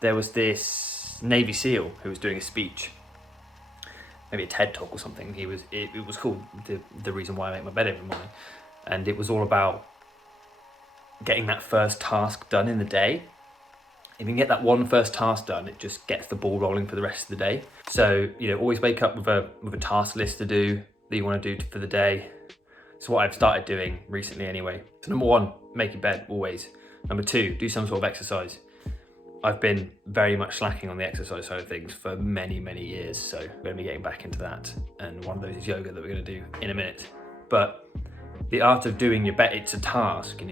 there was this Navy SEAL who was doing a speech, maybe a TED talk or something. It was called the Reason Why I Make My Bed Every Morning, and it was all about getting that first task done in the day. If you can get that one first task done, it just gets the ball rolling for the rest of the day. So, always wake up with a task list to do that you want to do for the day. It's what I've started doing recently anyway. So number 1, make your bed always. Number 2, do some sort of exercise. I've been very much slacking on the exercise side of things for many, many years. So we're going to be getting back into that. And one of those is yoga that we're going to do in a minute. But the art of doing your bed, it's a task.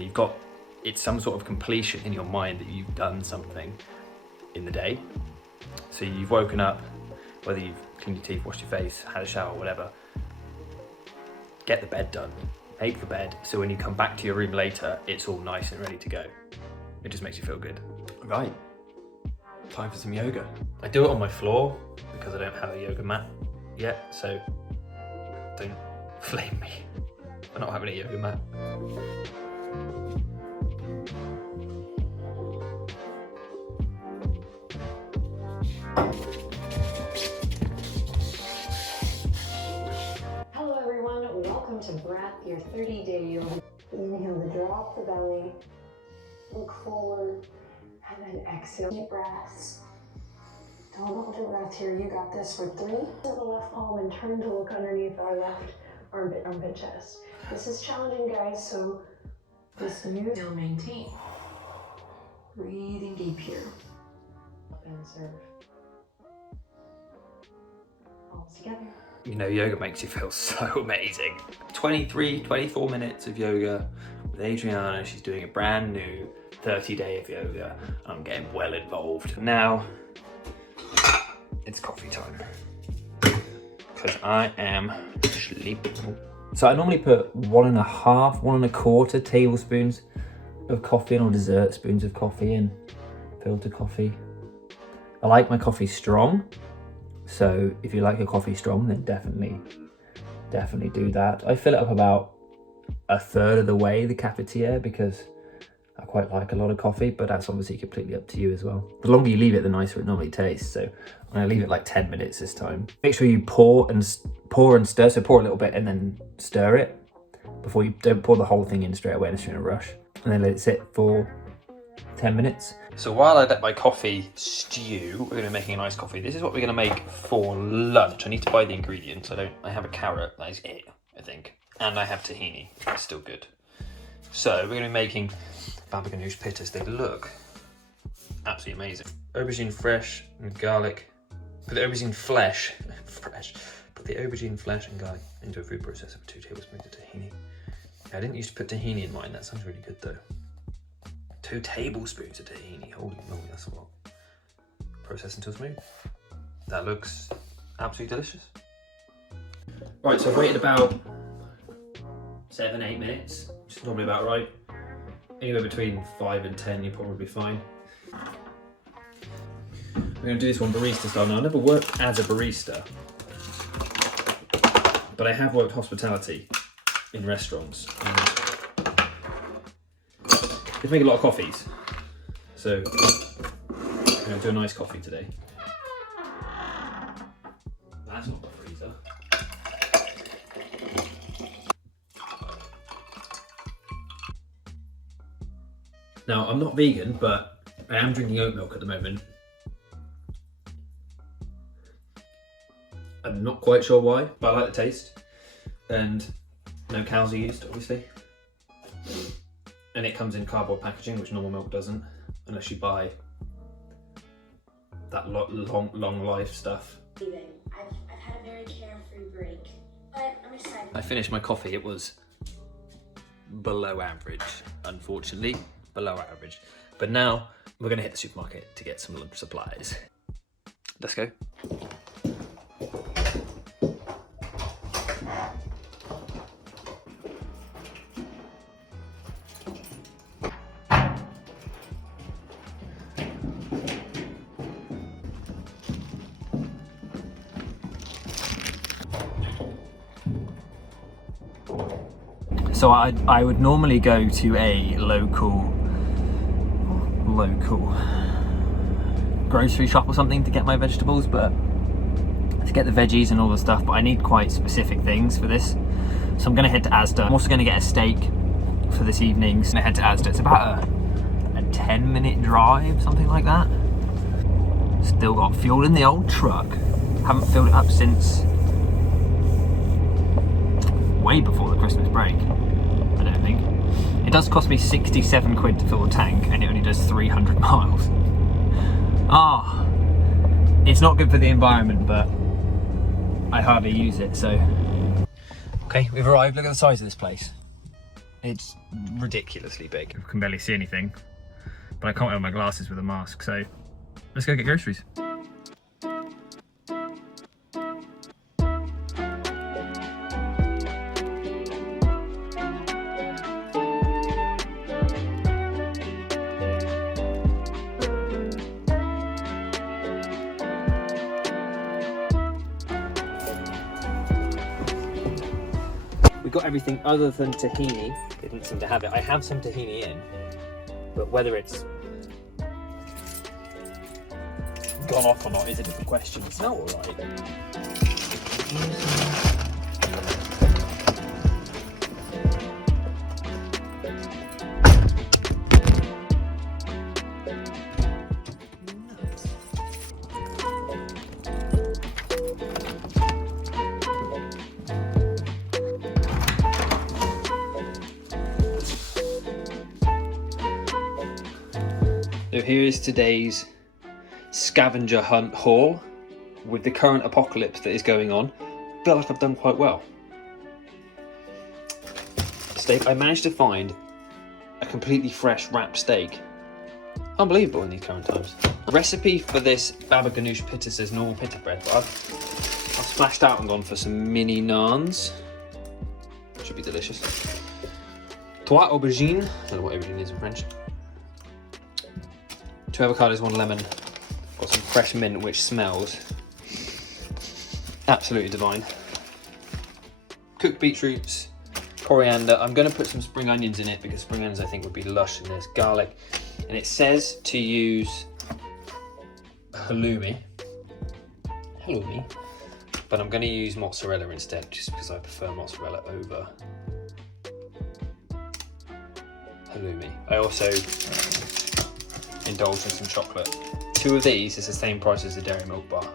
It's some sort of completion in your mind that you've done something in the day. So you've woken up, whether you've cleaned your teeth, washed your face, had a shower, whatever, get the bed done, make the bed, so when you come back to your room later, it's all nice and ready to go. It just makes you feel good. Right, time for some yoga. I do it on my floor because I don't have a yoga mat yet, so don't flame me for not having a yoga mat. Hello everyone, welcome to Breath, your 30-day yoga. Inhale to drop the belly, look forward, and then exhale. Deep breaths. Don't hold your breath here, you got this for 3. To the left palm and turn to look underneath our left armpit chest. This is challenging, guys, so this new still maintain. Breathing deep here. Up and serve. All together. Yoga makes you feel so amazing. 24 minutes of yoga with Adriana. She's doing a brand new 30-day of yoga. I'm getting well involved. Now, it's coffee time. Because I am sleeping. So I normally put 1.5, 1.25 tablespoons of coffee in, or dessert spoons of coffee in, filter coffee. I like my coffee strong. So if you like your coffee strong, then definitely do that. I fill it up about 1/3 of the way, the cafetiere, because I quite like a lot of coffee, but that's obviously completely up to you as well. The longer you leave it, the nicer it normally tastes. So I'm gonna leave it like 10 minutes this time. Make sure you pour and stir, so pour a little bit and then stir it before you, don't pour the whole thing in straight away unless you're in a rush. And then let it sit for 10 minutes. So while I let my coffee stew, we're gonna be making a nice coffee. This is what we're gonna make for lunch. I need to buy the ingredients. I have a carrot, that is it, I think. And I have tahini, it's still good. So we're gonna be making baba ganoush pittas. They look absolutely amazing. Aubergine fresh and garlic. Put the aubergine flesh, Put the aubergine flesh and garlic into a food processor for 2 tablespoons of tahini. I didn't used to put tahini in mine, that sounds really good though. 2 tablespoons of tahini, holy moly, that's a lot. Process until smooth. That looks absolutely delicious. Right, so I've waited about 7-8 minutes, which is normally about right. Anywhere between 5 and 10, you'll probably be fine. We're going to do this one barista style. Now, I never worked as a barista, but I have worked hospitality in restaurants. They make a lot of coffees, so I'm going to do a nice coffee today. That's not the freezer. Now, I'm not vegan, but I am drinking oat milk at the moment. I'm not quite sure why, but I like the taste. And no cows are used, obviously. And it comes in cardboard packaging, which normal milk doesn't, unless you buy that long life stuff. I've had a very carefree break, but I'm excited. I finished my coffee. It was below average, unfortunately, below average. But now we're gonna hit the supermarket to get some lunch supplies. Let's go. So I would normally go to a local grocery shop or something to get my vegetables, but to get the veggies and all the stuff, but I need quite specific things for this. So I'm gonna head to Asda. I'm also gonna get a steak for this evening. So I'm gonna head to Asda. It's about a 10-minute drive, something like that. Still got fuel in the old truck. Haven't filled it up since way before the Christmas break, I don't think. It does cost me 67 quid to fill the tank, and it only does 300 miles. Ah, it's not good for the environment, but I hardly use it, so. Okay, we've arrived. Look at the size of this place. It's ridiculously big. I can barely see anything, but I can't wear my glasses with a mask, so let's go get groceries. We got everything other than tahini. They didn't seem to have it. I have some tahini in, but whether it's gone off or not is a different question. It smells alright. So here is today's scavenger hunt haul. With the current apocalypse that is going on, I feel like I've done quite well. Steak, I managed to find a completely fresh wrap steak. Unbelievable in these current times. The recipe for this baba ganoush pita says normal pita bread, but I've splashed out and gone for some mini naans. Should be delicious. Trois aubergines, I don't know what aubergine is in French. 2 avocados, 1 lemon. Got some fresh mint, which smells absolutely divine. Cooked beetroots, coriander. I'm going to put some spring onions in it because spring onions I think would be lush in this. Garlic. And it says to use halloumi. But I'm going to use mozzarella instead just because I prefer mozzarella over halloumi. I also indulge in some chocolate. 2 of these is the same price as the dairy milk bar.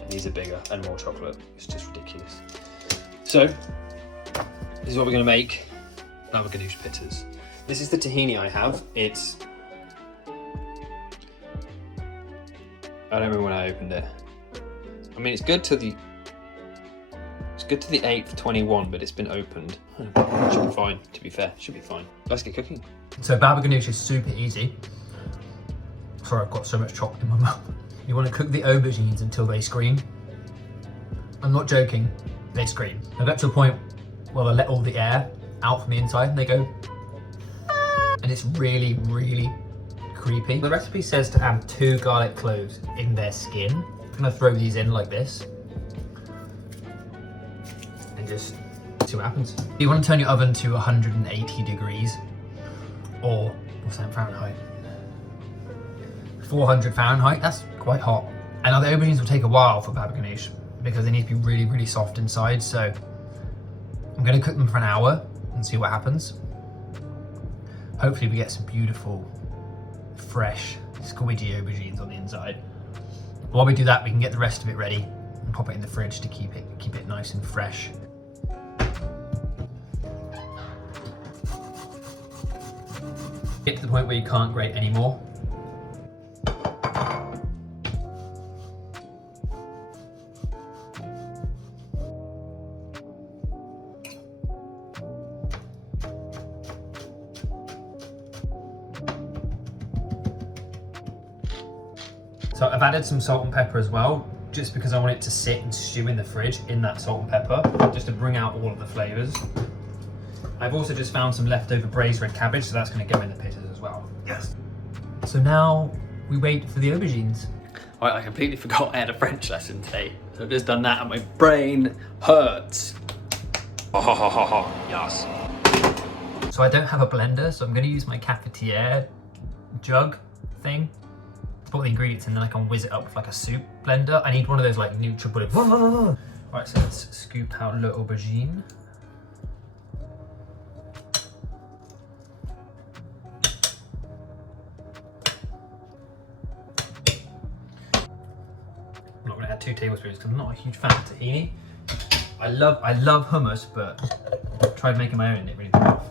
And these are bigger and more chocolate. It's just ridiculous. So, this is what we're going to make. Baba ganoush pitas. This is the tahini I have. It's... I don't remember when I opened it. I mean, it's good to the 8th 21, but it's been opened. Should be fine, to be fair. Should be fine. Let's get cooking. So baba ganoush is super easy. Sorry, I've got so much chocolate in my mouth. You want to cook the aubergines until they scream. I'm not joking, they scream. I get to a point where I let all the air out from the inside and they go, and it's really, really creepy. The recipe says to add 2 garlic cloves in their skin. I'm gonna throw these in like this and just see what happens. You want to turn your oven to 180 degrees, or what's that in Fahrenheit? 400 Fahrenheit, that's quite hot. And now the aubergines will take a while for baba ganoush because they need to be really, really soft inside. So I'm gonna cook them for an hour and see what happens. Hopefully we get some beautiful, fresh, squidgy aubergines on the inside. While we do that, we can get the rest of it ready and pop it in the fridge to keep it nice and fresh. Get to the point where you can't grate anymore. So I've added some salt and pepper as well, just because I want it to sit and stew in the fridge in that salt and pepper, just to bring out all of the flavours. I've also just found some leftover braised red cabbage, so that's going to go in the pitas as well. Yes. So now we wait for the aubergines. I completely forgot I had a French lesson today, so I've just done that and my brain hurts. Yes. So I don't have a blender, so I'm going to use my cafetiere jug thing put the ingredients in, then I can whiz it up with like a soup blender. I need one of those like NutriBullet. Right, so let's scoop out le aubergine. I'm not going to add 2 tablespoons because I'm not a huge fan of tahini. I love hummus, but I tried making my own and it really threw me off.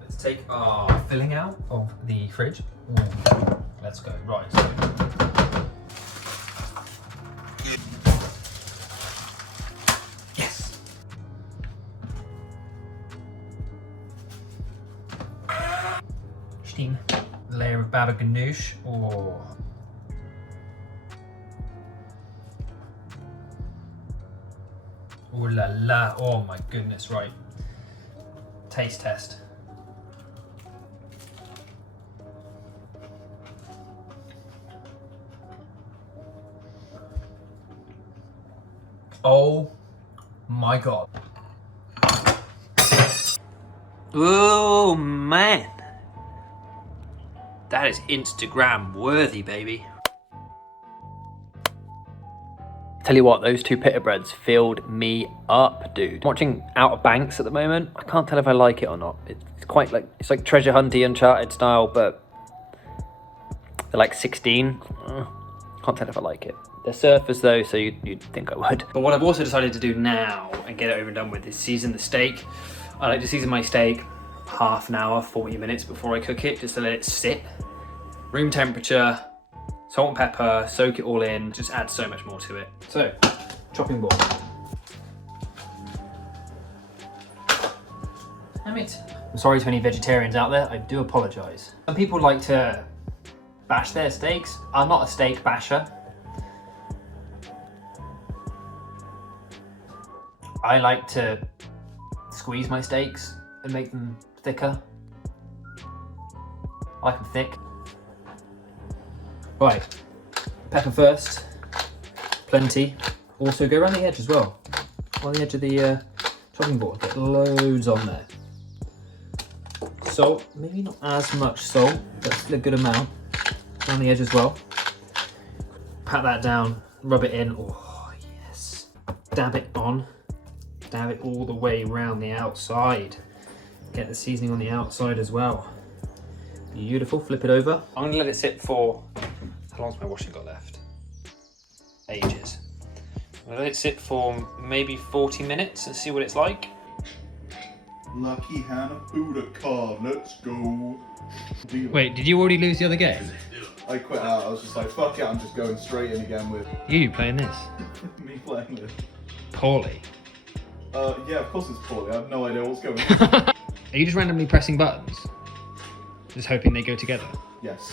Let's take our filling out of the fridge. Ooh, let's go. Right. Yes. Steam. Layer of baba ganoush. Oh. Ooh la la. Oh my goodness. Right. Taste test. Oh my god. Oh man. That is Instagram worthy, baby. Tell you what, those 2 pita breads filled me up, dude. I'm watching Outer Banks at the moment. I can't tell if I like it or not. It's quite like, it's like Treasure Hunty Uncharted style, but they're like 16. Can't tell if I like it. They're surfers though, so you'd think I would. But what I've also decided to do now and get it over and done with is season the steak. I like to season my steak half an hour, 40 minutes before I cook it, just to let it sit. Room temperature, salt and pepper, soak it all in, just add so much more to it. So, chopping board. Damn it. I'm sorry to any vegetarians out there, I do apologise. Some people like to bash their steaks. I'm not a steak basher. I like to squeeze my steaks and make them thicker. I like them thick. Right, pepper first, plenty. Also go around the edge as well. On the edge of the chopping board, get loads on there. Salt, maybe not as much salt, but still a good amount. On the edge as well. Pat that down, rub it in. Oh yes. Dab it on. Dab it all the way around the outside. Get the seasoning on the outside as well. Beautiful, flip it over. I'm gonna let it sit for, how long's my washing got left? Ages. I'm gonna let it sit for maybe 40 minutes and see what it's like. Lucky Hannah Buddha card, let's go. Wait, did you already lose the other game? I quit out, I was just like, fuck it, I'm just going straight in again with You playing this? me playing this. Poorly. Yeah, of course it's poorly, I have no idea what's going on. Are you just randomly pressing buttons? Just hoping they go together? Yes.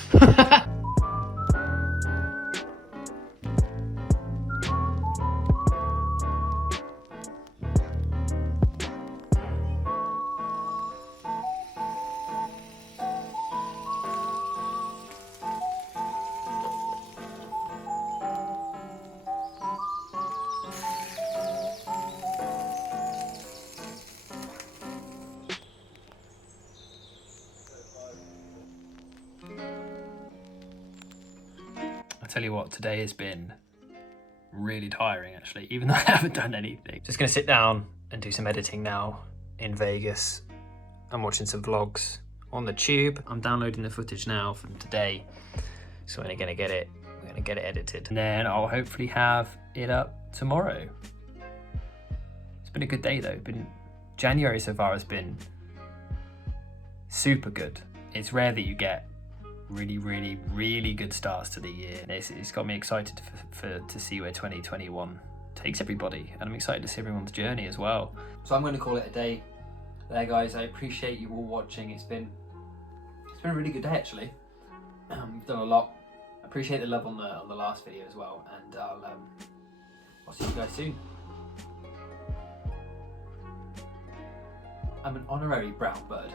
I tell you what, today has been really tiring actually, even though I haven't done anything. Just gonna sit down and do some editing now in Vegas. I'm watching some vlogs on the tube. I'm downloading the footage now from today, so we're gonna get it edited, and then I'll hopefully have it up tomorrow. It's been a good day though. January so far has been super good. It's rare that you get really good starts to the year. It's got me excited to see where 2021 takes everybody, and I'm excited to see everyone's journey as well. So I'm going to call it a day there, guys. I appreciate you all watching. It's been a really good day actually. We've done a lot. I appreciate the love on the last video as well, and I'll see you guys soon. I'm an honorary brown bird.